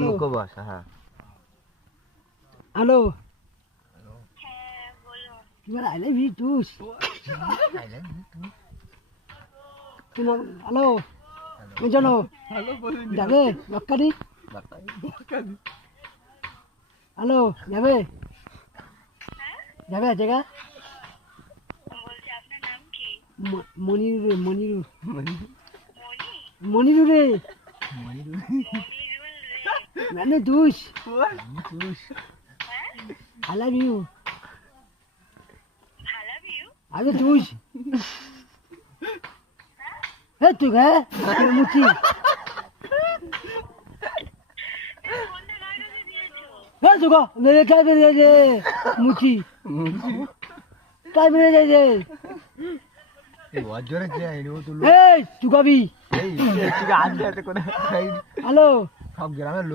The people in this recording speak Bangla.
মুখো বসা হ্যাঁ। হ্যালো তোমার আই লাভ ইউ টুস তোমার হ্যালো জানো যাবে বক্কারি হ্যালো যাবে যাবে জায়গা মনিরুর মনিরুর মনিরুর রে মানে দুষ I love you. আরে তুই হে তুই হে মুচি হে তুই গো মেরে কাই বেরিয়ে যে মুচি কাই বেরিয়ে যে এই ওয়াজরে যে আইলো তুই এই তুই গাবি এই ঠিক আছে কোন হ্যালো সব গ্রামের লোক